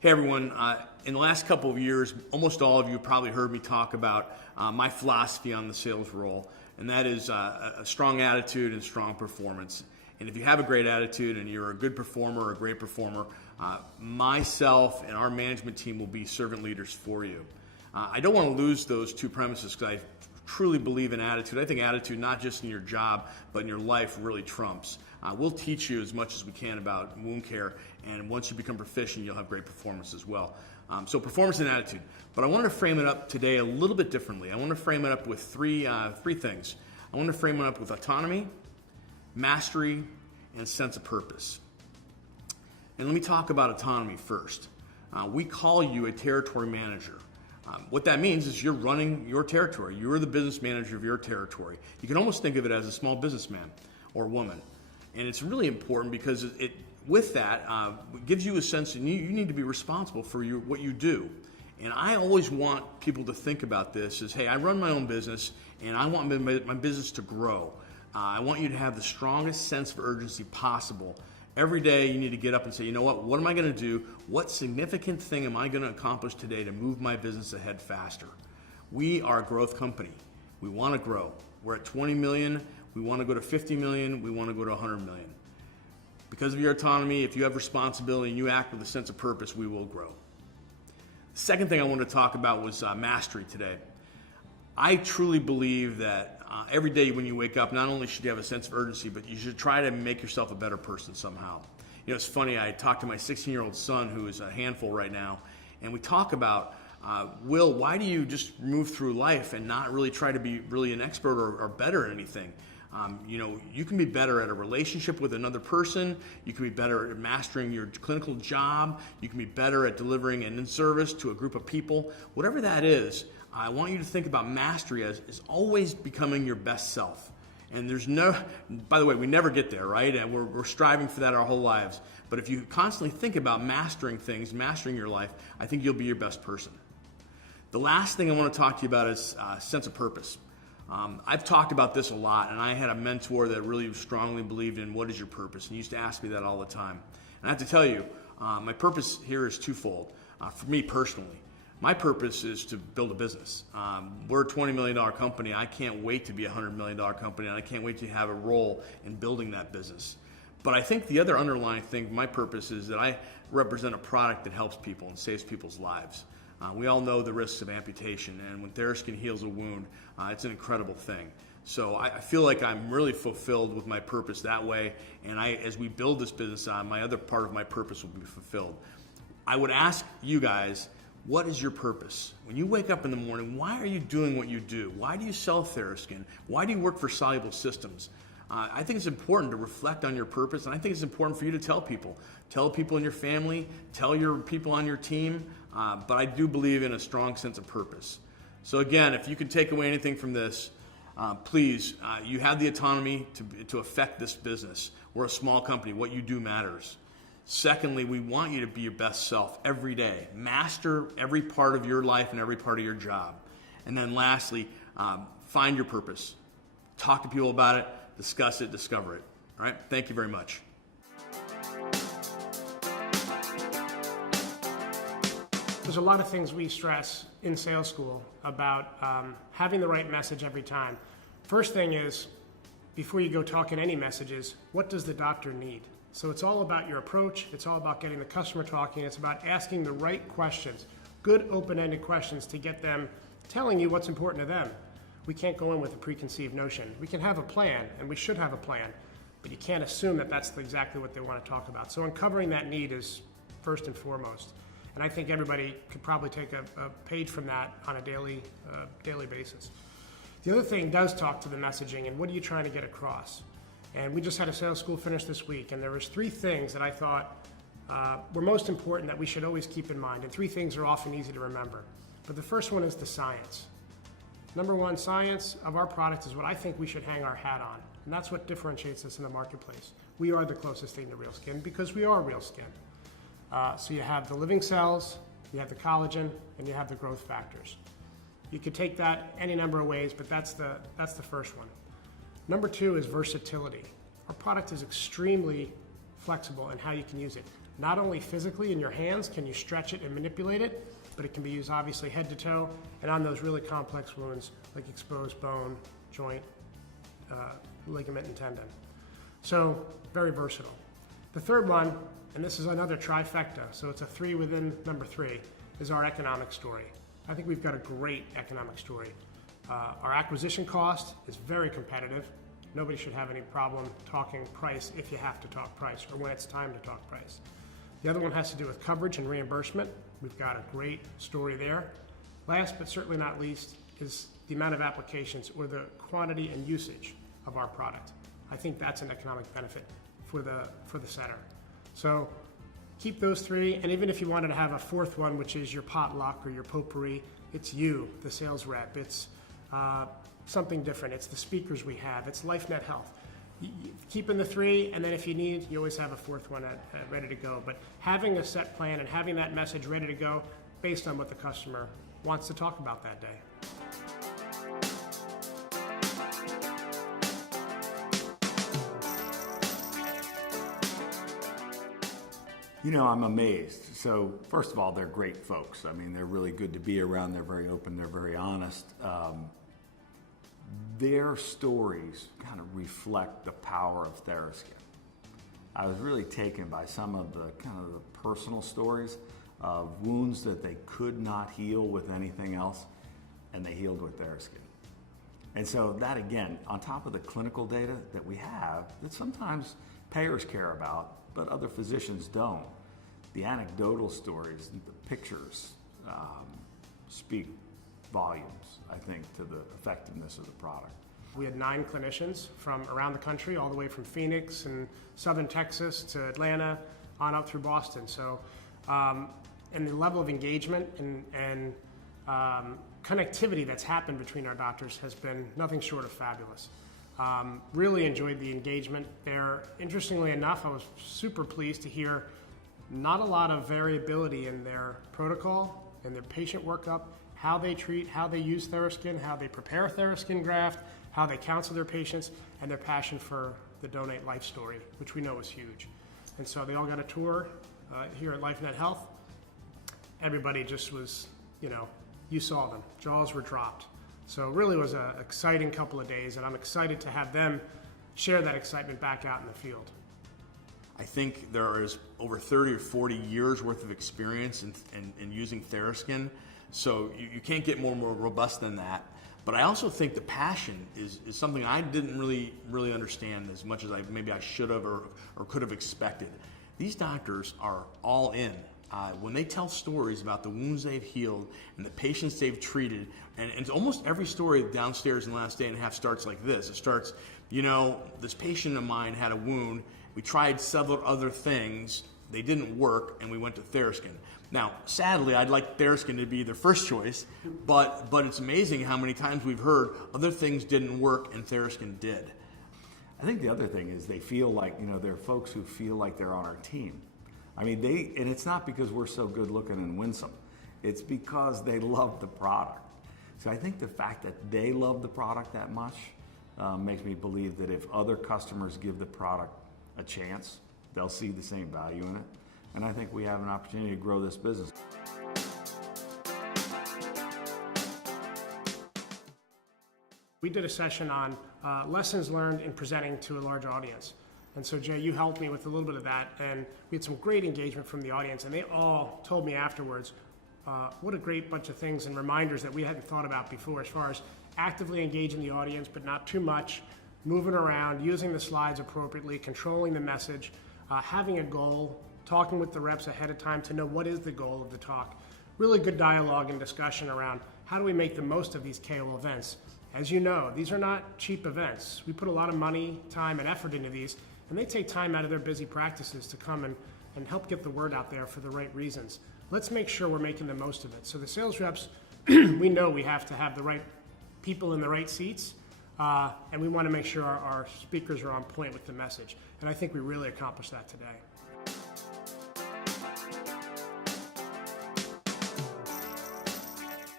Hey everyone, in the last couple of years, almost all of you have probably heard me talk about my philosophy on the sales role, and that is a strong attitude and strong performance. And if you have a great attitude and you're a good performer or a great performer, myself and our management team will be servant leaders for you. I don't want to lose those two premises because I truly believe in attitude. I think attitude, not just in your job, but in your life, really trumps. We'll teach you as much as we can about wound care, and once you become proficient, you'll have great performance as well. So performance and attitude. But I wanted to frame it up today a little bit differently. I want to frame it up with three things. I want to frame it up with autonomy, mastery, and a sense of purpose. And let me talk about autonomy first. We call you a territory manager. What that means is you're running your territory. You're the business manager of your territory. You can almost think of it as a small businessman or woman. And it's really important because with that, it gives you a sense that you need to be responsible for what you do. And I always want people to think about this as, hey, I run my own business and I want my business to grow. I want you to have the strongest sense of urgency possible. Every day you need to get up and say, you know what am I going to do? What significant thing am I going to accomplish today to move my business ahead faster? We are a growth company. We want to grow. We're at 20 million. We want to go to 50 million. We want to go to 100 million. Because of your autonomy, if you have responsibility and you act with a sense of purpose, we will grow. The second thing I wanted to talk about was mastery today. I truly believe that every day when you wake up, not only should you have a sense of urgency, but you should try to make yourself a better person somehow. You know, it's funny, I talked to my 16-year-old son, who is a handful right now, and we talk about, Will, why do you just move through life and not really try to be really an expert or better at anything? You can be better at a relationship with another person. You can be better at mastering your clinical job. You can be better at delivering an in-service to a group of people. Whatever that is, I want you to think about mastery as always becoming your best self. And by the way, we never get there, right? And we're striving for that our whole lives. But if you constantly think about mastering things, mastering your life, I think you'll be your best person. The last thing I want to talk to you about is sense of purpose. I've talked about this a lot, and I had a mentor that really strongly believed in what is your purpose, and he used to ask me that all the time. And I have to tell you, my purpose here is twofold. For me personally, my purpose is to build a business. We're a $20 million company. I can't wait to be a $100 million company, and I can't wait to have a role in building that business. But I think the other underlying thing, my purpose is that I represent a product that helps people and saves people's lives. We all know the risks of amputation, and when TheraSkin heals a wound, it's an incredible thing. So I feel like I'm really fulfilled with my purpose that way, and as we build this business, my other part of my purpose will be fulfilled. I would ask you guys, what is your purpose? When you wake up in the morning, why are you doing what you do? Why do you sell TheraSkin? Why do you work for Soluble Systems? I think it's important to reflect on your purpose, and I think it's important for you to tell people. Tell people in your family, tell your people on your team, but I do believe in a strong sense of purpose. So again, if you can take away anything from this, please, you have the autonomy to affect this business. We're a small company. What you do matters. Secondly, we want you to be your best self every day. Master every part of your life and every part of your job. And then lastly, find your purpose. Talk to people about it, discuss it, discover it. All right, thank you very much. There's a lot of things we stress in sales school about having the right message every time. First thing is, before you go talking any messages, what does the doctor need? So it's all about your approach. It's all about getting the customer talking. It's about asking the right questions, good open-ended questions to get them telling you what's important to them. We can't go in with a preconceived notion. We can have a plan, and we should have a plan, but you can't assume that that's exactly what they want to talk about. So uncovering that need is first and foremost. And I think everybody could probably take a page from that on a daily basis. The other thing does talk to the messaging and what are you trying to get across? And we just had a sales school finish this week, and there was 3 things that I thought were most important that we should always keep in mind. And 3 things are often easy to remember. But the first one is the science. Number 1, science of our product is what I think we should hang our hat on. And that's what differentiates us in the marketplace. We are the closest thing to real skin because we are real skin. So you have the living cells, you have the collagen, and you have the growth factors. You could take that any number of ways, but that's the first one. Number 2 is versatility. Our product is extremely flexible in how you can use it. not only physically in your hands, can you stretch it and manipulate it, but it can be used obviously head to toe and on those really complex wounds like exposed bone, joint, ligament, and tendon. So very versatile. The third one, and this is another trifecta, so it's a 3 within number 3, is our economic story. I think we've got a great economic story. Our acquisition cost is very competitive. Nobody should have any problem talking price if you have to talk price or when it's time to talk price. The other one has to do with coverage and reimbursement. We've got a great story there. Last but certainly not least is the amount of applications or the quantity and usage of our product. I think that's an economic benefit for the center. So keep those 3, and even if you wanted to have a 4th one, which is your potluck or your potpourri, it's you, the sales rep. It's something different. It's the speakers we have. It's LifeNet Health. Keeping the 3, and then if you need, you always have a 4th one ready to go. But having a set plan and having that message ready to go based on what the customer wants to talk about that day. You know, I'm amazed. So, first of all, they're great folks. I mean, they're really good to be around. They're very open. They're very honest. Their stories kind of reflect the power of TheraSkin. I was really taken by some of the kind of the personal stories of wounds that they could not heal with anything else, and they healed with TheraSkin. And so that, again, on top of the clinical data that we have, that sometimes payers care about, but other physicians don't. The anecdotal stories, the pictures speak volumes, I think, to the effectiveness of the product. We had 9 clinicians from around the country, all the way from Phoenix and southern Texas to Atlanta, on up through Boston. So, and the level of engagement and connectivity that's happened between our doctors has been nothing short of fabulous. Really enjoyed the engagement there. Interestingly enough, I was super pleased to hear not a lot of variability in their protocol, in their patient workup, how they treat, how they use TheraSkin, how they prepare a TheraSkin graft, how they counsel their patients, and their passion for the Donate Life story, which we know is huge. And so they all got a tour here at LifeNet Health. Everybody just was, you know, you saw them. Jaws were dropped. So it really was an exciting couple of days, and I'm excited to have them share that excitement back out in the field. I think there is over 30 or 40 years worth of experience in using TheraSkin, so you can't get more robust than that. But I also think the passion is something I didn't really understand as much as maybe I should have or could have expected. These doctors are all in. When they tell stories about the wounds they've healed and the patients they've treated, and almost every story downstairs in the last day and a half starts like this. It starts, you know, this patient of mine had a wound. We tried several other things. They didn't work, and we went to TheraSkin. Now, sadly, I'd like TheraSkin to be their first choice, but it's amazing how many times we've heard other things didn't work and TheraSkin did. I think the other thing is they feel like, you know, they're folks who feel like they're on our team. I mean, and it's not because we're so good looking and winsome. It's because they love the product. So I think the fact that they love the product that much makes me believe that if other customers give the product a chance, they'll see the same value in it. And I think we have an opportunity to grow this business. We did a session on lessons learned in presenting to a large audience. And so, Jay, you helped me with a little bit of that, and we had some great engagement from the audience, and they all told me afterwards what a great bunch of things and reminders that we hadn't thought about before as far as actively engaging the audience, but not too much, moving around, using the slides appropriately, controlling the message, having a goal, talking with the reps ahead of time to know what is the goal of the talk. Really good dialogue and discussion around how do we make the most of these KOL events. As you know, these are not cheap events. We put a lot of money, time, and effort into these, and they take time out of their busy practices to come and help get the word out there for the right reasons. Let's make sure we're making the most of it. So the sales reps, we know we have to have the right people in the right seats, and we want to make sure our speakers are on point with the message. And I think we really accomplished that today.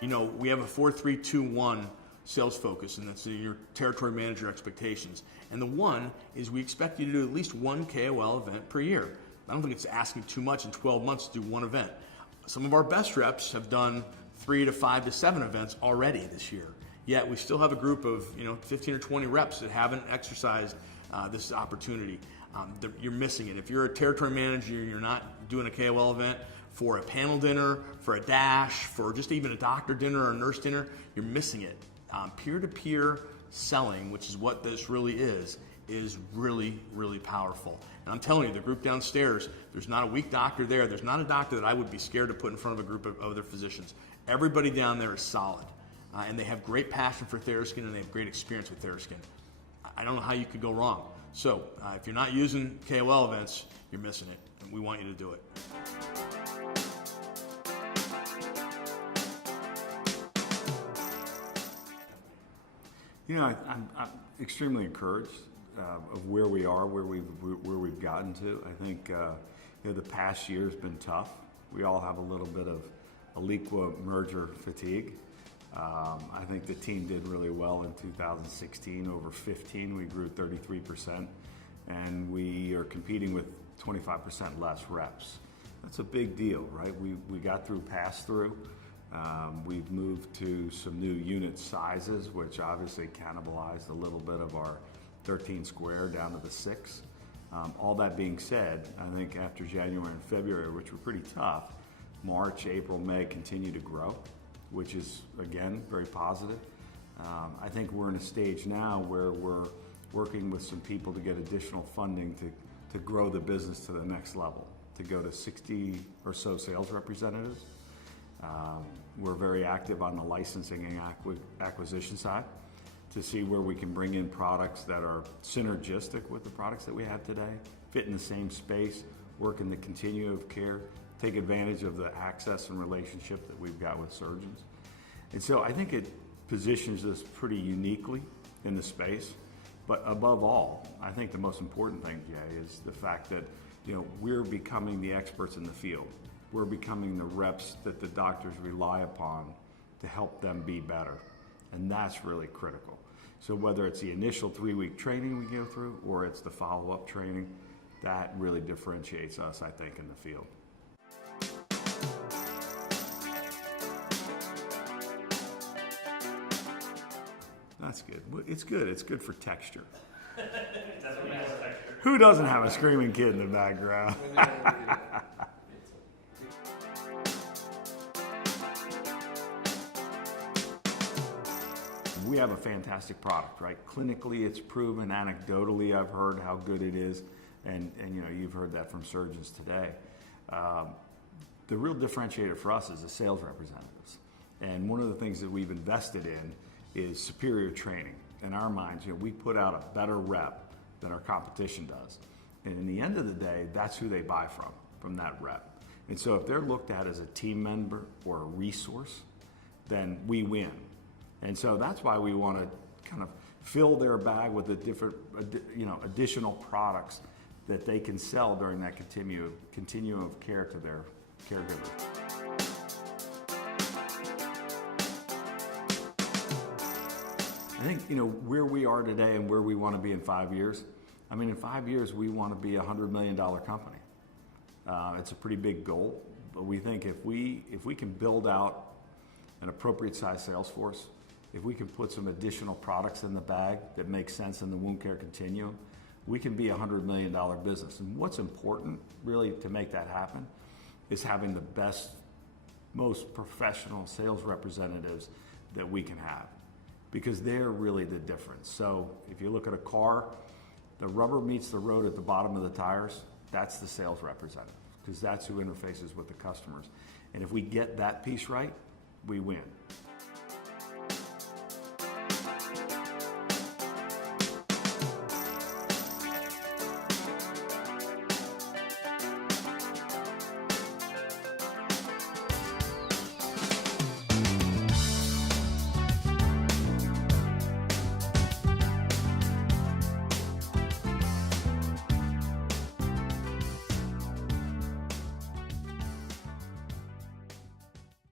You know, we have a 4-3-2-1 sales focus, and that's your territory manager expectations. And the one is we expect you to do at least one KOL event per year. I don't think it's asking too much in 12 months to do one event. Some of our best reps have done 3 to 5 to 7 events already this year. Yet we still have a group of 15 or 20 reps that haven't exercised this opportunity. You're missing it. If you're a territory manager, you're not doing a KOL event for a panel dinner, for a dash, for just even a doctor dinner or a nurse dinner, you're missing it. Peer-to-peer selling, which is what this really is really, really powerful. And I'm telling you, the group downstairs, there's not a weak doctor there. There's not a doctor that I would be scared to put in front of a group of other physicians. Everybody down there is solid. And they have great passion for TheraSkin, and they have great experience with TheraSkin. I don't know how you could go wrong. So if you're not using KOL events, you're missing it, and we want you to do it. I'm extremely encouraged of where we are, where we've gotten to. I think the past year's been tough. We all have a little bit of Aliqua merger fatigue. I think the team did really well in 2016. Over 15, we grew 33%, and we are competing with 25% less reps. That's a big deal, right? We got through pass-through. We've moved to some new unit sizes, which obviously cannibalized a little bit of our 13 square down to the 6. All that being said, I think after January and February, which were pretty tough, March, April, May continue to grow, which is, again, very positive. I think we're in a stage now where we're working with some people to get additional funding to grow the business to the next level, to go to 60 or so sales representatives. We're very active on the licensing and acquisition side to see where we can bring in products that are synergistic with the products that we have today, fit in the same space, work in the continuum of care, take advantage of the access and relationship that we've got with surgeons. And so I think it positions us pretty uniquely in the space. But above all, I think the most important thing, Jay, is the fact that we're becoming the experts in the field. We're becoming the reps that the doctors rely upon to help them be better. And that's really critical. So whether it's the initial 3-week training we go through or it's the follow-up training, that really differentiates us, I think, in the field. That's good. It's good. It's good for texture. Who doesn't have a screaming kid in the background? We have a fantastic product, right? Clinically, it's proven. Anecdotally, I've heard how good it is, and you've heard that from surgeons today. The real differentiator for us is the sales representatives, and one of the things that we've invested in is superior training. In our minds, we put out a better rep than our competition does, and in the end of the day, that's who they buy from that rep. And so, if they're looked at as a team member or a resource, then we win. And so that's why we want to kind of fill their bag with the different, additional products that they can sell during that continuum of care to their caregivers. I think, where we are today and where we want to be in 5 years. I mean, in 5 years, we want to be a $100 million company. It's a pretty big goal, but we think if we can build out an appropriate size sales force, if we can put some additional products in the bag that make sense in the wound care continuum, we can be a $100 million business. And what's important, really, to make that happen is having the best, most professional sales representatives that we can have, because they're really the difference. So if you look at a car, the rubber meets the road at the bottom of the tires, that's the sales representative, because that's who interfaces with the customers. And if we get that piece right, we win.